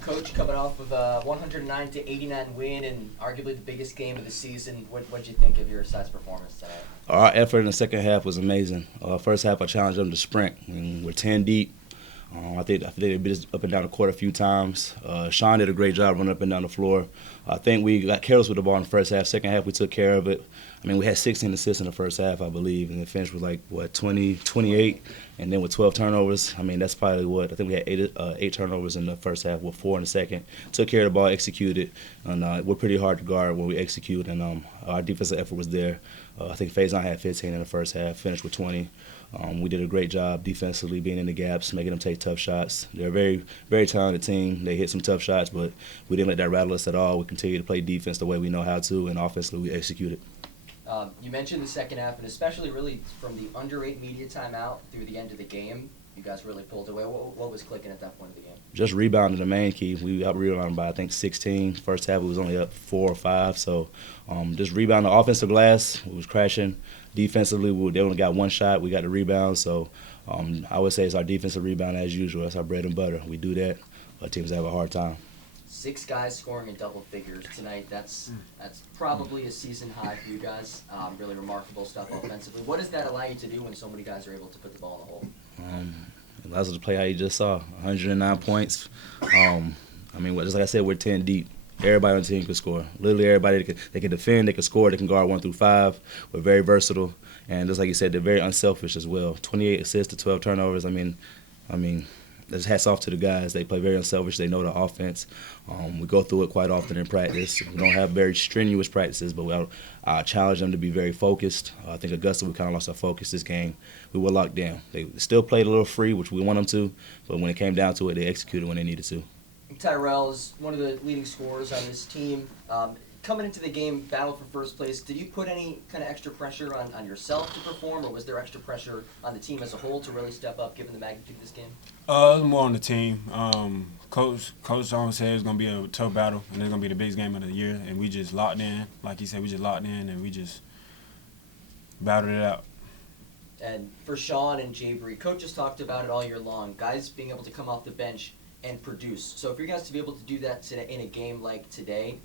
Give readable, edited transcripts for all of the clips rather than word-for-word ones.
Coach, coming off of a 109-89 win and arguably the biggest game of the season, what did you think of your side's performance tonight? Our effort in the second half was amazing. First half, I challenged them to sprint. We're 10 deep. I think they beat us up and down the court a few times. Sean did a great job running up and down the floor. I think we got careless with the ball in the first half. Second half, we took care of it. I mean, we had 16 assists in the first half, I believe, and it finished with 20, 28, and then with 12 turnovers. I mean, that's probably what I think we had eight turnovers in the first half with 4 in the second. Took care of the ball, executed, and we're pretty hard to guard when we execute, and our defensive effort was there. I think Faison had 15 in the first half, finished with 20. We did a great job defensively, being in the gaps, making them take tough shots. They're a very, very talented team. They hit some tough shots, but we didn't let that rattle us at all. We continued to play defense the way we know how to, and offensively we executed. You mentioned the second half, and especially really from the under 8 media timeout through the end of the game, you guys really pulled away. What was clicking at that point of the game? Just rebounding, the main key. We out-rebounded by, I think, 16. First half, we was only up 4 or 5. So just rebounding the offensive glass. We was crashing. Defensively, they only got 1 shot. We got the rebound. So I would say it's our defensive rebound as usual. That's our bread and butter. We do that. Teams have a hard time. 6 guys scoring in double figures tonight. That's probably a season high for you guys. Really remarkable stuff offensively. What does that allow you to do when so many guys are able to put the ball in the hole? It allows us to play how you just saw, 109 points. I mean, just like I said, we're 10 deep. Everybody on the team can score. Literally everybody, they can defend, they can score, they can guard 1 through 5. We're very versatile. And just like you said, they're very unselfish as well. 28 assists to 12 turnovers. I mean, just hats off to the guys. They play very unselfish. They know the offense. We go through it quite often in practice. We don't have very strenuous practices, but I challenge them to be very focused. I think Augusta, we kind of lost our focus this game. We were locked down. They still played a little free, which we want them to, but when it came down to it, they executed when they needed to. Tyrell is one of the leading scorers on this team. Coming into the game, battle for first place, did you put any kind of extra pressure on yourself to perform, or was there extra pressure on the team as a whole to really step up given the magnitude of this game? It was more on the team. Coach always said it was going to be a tough battle, and it's going to be the biggest game of the year, and we just locked in. Like he said, we just locked in, and we just battled it out. And for Sean and Jabri, Coach has talked about it all year long, guys being able to come off the bench and produce. So for you guys to be able to do that today in a game like today,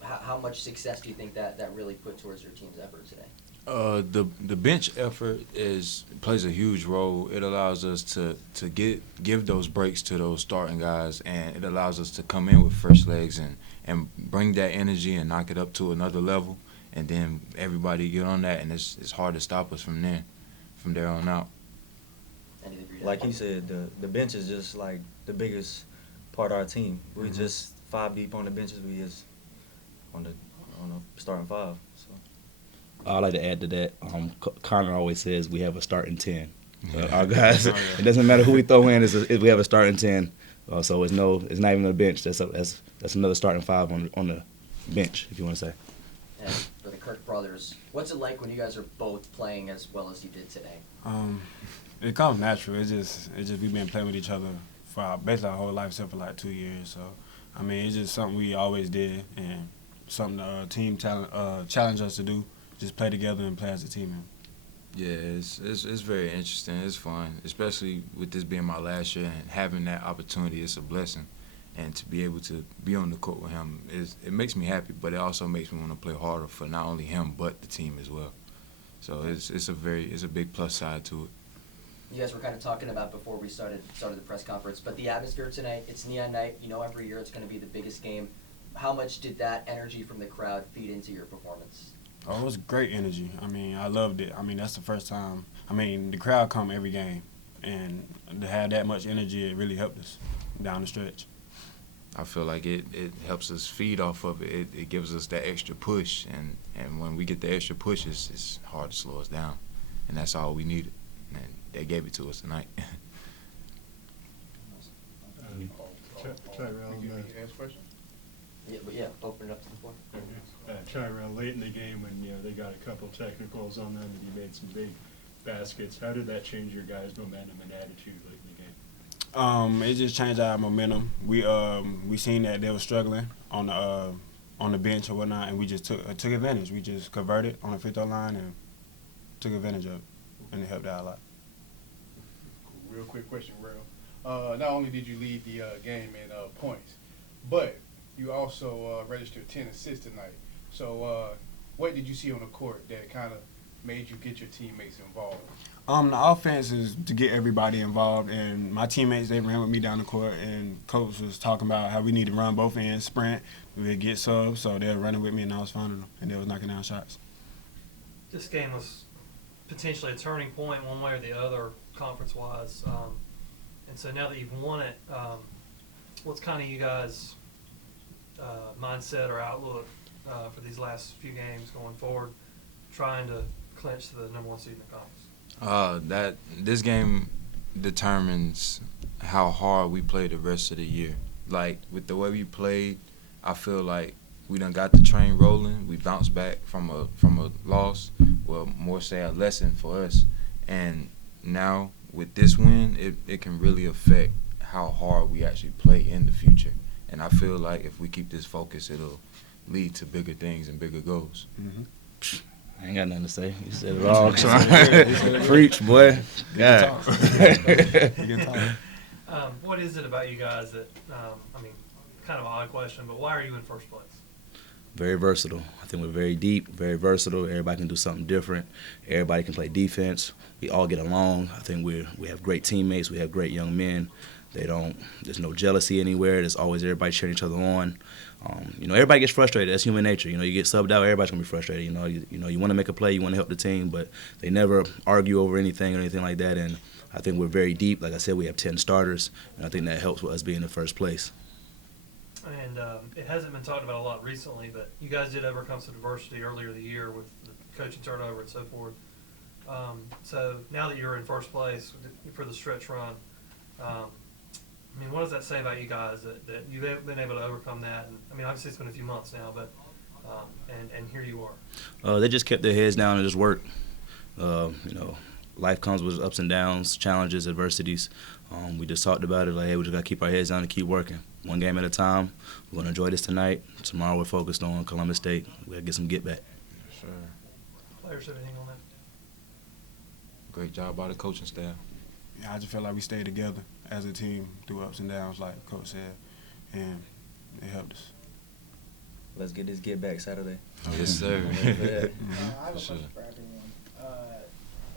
how much success do you think that really put towards your team's effort today? The bench effort plays a huge role. It allows us to give those breaks to those starting guys, and it allows us to come in with fresh legs and bring that energy and knock it up to another level, and then everybody get on that, and it's hard to stop us from there on out. Like he said, the bench is just like the biggest part of our team. We just 5 deep on the benches. We just on the starting 5. So I'd like to add to that. Connor always says we have a starting 10. Our guys, it doesn't matter who we throw in. We have a starting 10. So it's not even a bench. That's another starting 5 on the bench, if you want to say. And for the Kirk brothers, what's it like when you guys are both playing as well as you did today? It comes natural. It's just we've been playing with each other for basically our whole life, except for like 2 years. So I mean, it's just something we always did, and something the team challenged us to do. Just play together and play as a team. Yeah, it's very interesting. It's fun, especially with this being my last year and having that opportunity. It's a blessing, and to be able to be on the court with him it makes me happy. But it also makes me want to play harder for not only him but the team as well. So it's a big plus side to it. You guys were kind of talking about before we started the press conference, but the atmosphere tonight, it's Neon Night. You know, every year it's going to be the biggest game. How much did that energy from the crowd feed into your performance? Oh, it was great energy. I mean, I loved it. I mean, that's the first time. I mean, the crowd come every game, and to have that much energy, it really helped us down the stretch. I feel like it helps us feed off of it. It gives us that extra push, and when we get the extra push, it's hard to slow us down, and that's all we needed. And they gave it to us tonight. Tyrell, Yeah, open it up to the floor. Tyrell, late in the game when they got a couple technicals on them and you made some big baskets, how did that change your guys' momentum and attitude late in the game? It just changed our momentum. We seen that they were struggling on the bench or whatnot, and we just took advantage. We just converted on the free throw line and took advantage of it, and it helped out a lot. Real quick question, Rail. not only did you lead the game in points, but you also registered 10 assists tonight. So what did you see on the court that kind of made you get your teammates involved? The offense is to get everybody involved, and my teammates, they ran with me down the court, and coach was talking about how we need to run both ends, sprint, we'd get subs, so they were running with me, and I was finding them, and they was knocking down shots. This game was potentially a turning point one way or the other conference-wise, and so now that you've won it, what's kind of you guys' mindset or outlook for these last few games going forward, trying to clinch the number 1 seed in the conference? This game determines how hard we play the rest of the year. Like, with the way we played, I feel like we done got the train rolling. We bounced back from a loss, well, more say a lesson for us. And now with this win, it can really affect how hard we actually play in the future. And I feel like if we keep this focus, it'll lead to bigger things and bigger goals. Mm-hmm. I ain't got nothing to say. You said it all. Preach, boy. God. What is it about you guys that, I mean, kind of an odd question, but why are you in first place? Very versatile. I think we're very deep, very versatile. Everybody can do something different. Everybody can play defense. We all get along. I think we have great teammates. We have great young men. There's no jealousy anywhere. There's always everybody cheering each other on. Everybody gets frustrated. That's human nature. You get subbed out, everybody's gonna be frustrated. You want to make a play, you want to help the team, but they never argue over anything or anything like that. And I think we're very deep. Like I said, we have 10 starters, and I think that helps with us being in first place. And it hasn't been talked about a lot recently, but you guys did overcome some adversity earlier the year with the coaching turnover and so forth. So now that you're in first place for the stretch run, I mean, what does that say about you guys that you've been able to overcome that? And, I mean, obviously it's been a few months now, but and here you are. They just kept their heads down and just worked. Life comes with ups and downs, challenges, adversities. We just talked about it like, hey, we just got to keep our heads down and keep working. One game at a time. We're going to enjoy this tonight. Tomorrow we're focused on Columbus State. We got to get some get back. Sure. Players have anything on that? Great job by the coaching staff. Yeah, I just feel like we stayed together as a team through ups and downs, like Coach said, and it helped us. Let's get this get back Saturday. Yes, sir. I have a Sure. question for everyone.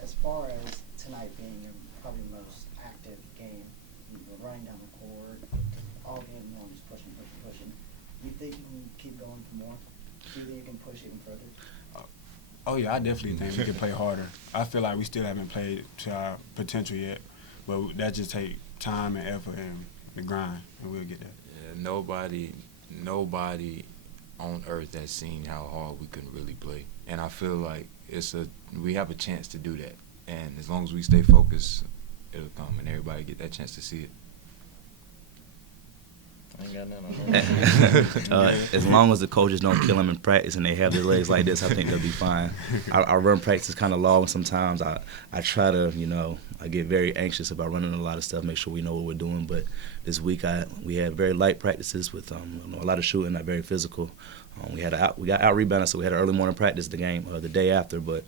As far as tonight being probably the most active game, you're running down the court, all game long, just pushing. Do you think you can keep going for more? Do you think you can push even further? Oh, yeah, I definitely think we can play harder. I feel like we still haven't played to our potential yet, but that just takes time and effort and the grind, and we'll get there. Yeah, nobody on earth has seen how hard we can really play. And I feel like we have a chance to do that. And as long as we stay focused, it'll come and everybody get that chance to see it. I ain't got nothing on that. As long as the coaches don't kill them in practice and they have their legs like this, I think they'll be fine. Our run practice is kind of long sometimes. I try to, I get very anxious about running a lot of stuff, make sure we know what we're doing. But this week we had very light practices with a lot of shooting, not very physical. We got out rebounded, so we had an early morning practice the day after, but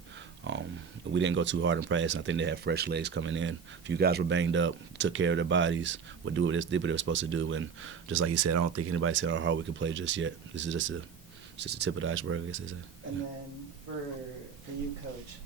we didn't go too hard in practice. And I think they had fresh legs coming in. A few guys were banged up, took care of their bodies, did what they were supposed to do. And just like you said, I don't think anybody said how hard we can play just yet. This is just a tip of the iceberg, I guess they say. And then for you, Coach,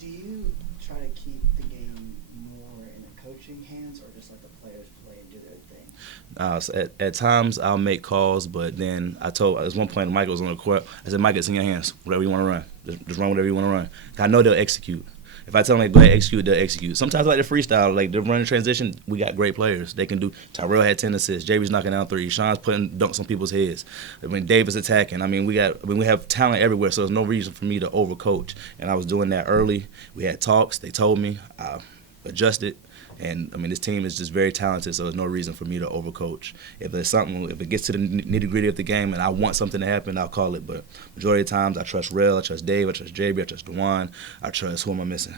do you try to keep the game more in the coaching hands or just let the players play and do their thing? At times I'll make calls, but then at one point Mike was on the court. I said, Mike, it's in your hands. Whatever you want to run, just run whatever you want to run. I know they'll execute. If I tell them, go ahead, execute, they'll execute. Sometimes I like the freestyle, like the running transition, we got great players. They can do. Tyrell had 10 assists. JB's knocking down threes. Sean's putting dunks on people's heads. When Dave is attacking, we have talent everywhere, so there's no reason for me to overcoach. And I was doing that early. We had talks. They told me. I adjusted. And, this team is just very talented, so there's no reason for me to overcoach. If it gets to the nitty-gritty of the game and I want something to happen, I'll call it. But majority of the times, I trust Rel, I trust Dave, I trust JB, I trust Dewan, I trust, who am I missing?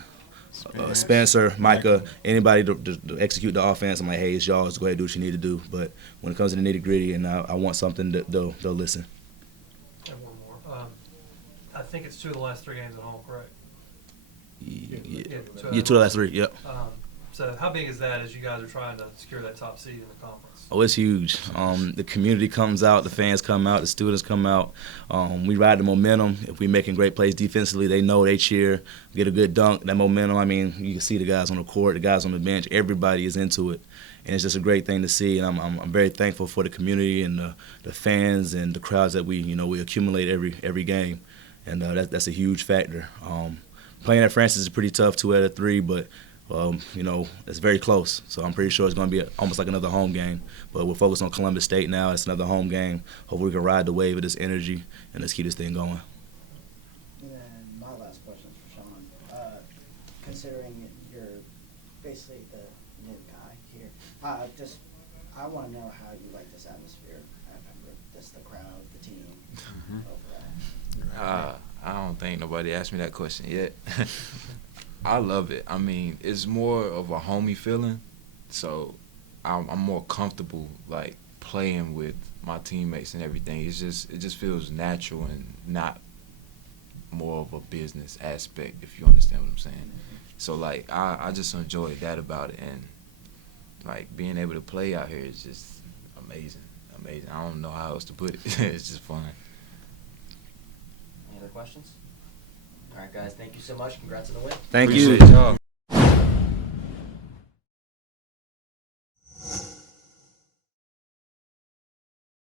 Spencer, Micah, anybody to execute the offense. I'm like, hey, it's y'all, go ahead and do what you need to do. But when it comes to the nitty-gritty and I want something, they'll listen. And one more. I think it's 2 of the last 3 games at home, correct? Yeah, 2 2 of the last 3, yep. So how big is that as you guys are trying to secure that top seed in the conference? Oh, it's huge. The community comes out, the fans come out, the students come out. We ride the momentum. If we're making great plays defensively, they know, they cheer, get a good dunk, that momentum. I mean, you can see the guys on the court, the guys on the bench, everybody is into it. And it's just a great thing to see, and I'm very thankful for the community and the fans and the crowds that we accumulate every game, and that's a huge factor. Playing at Francis is pretty tough, 2 out of 3, but it's very close. So I'm pretty sure it's going to be almost like another home game. But we're focused on Columbus State now. It's another home game. Hopefully we can ride the wave of this energy and let's keep this thing going. And then my last question is for Sean. Considering you're basically the new guy here, I want to know how you like this atmosphere at Pembroke, the crowd, the team, overall. I don't think nobody asked me that question yet. I love it. I mean, it's more of a homey feeling, so I'm more comfortable like playing with my teammates and everything. It just feels natural and not more of a business aspect, if you understand what I'm saying. So like I just enjoy that about it, and like being able to play out here is just amazing. I don't know how else to put it. It's just fun. Any other questions? All right, guys, thank you so much. Congrats on the win. Thank you. Appreciate y'all.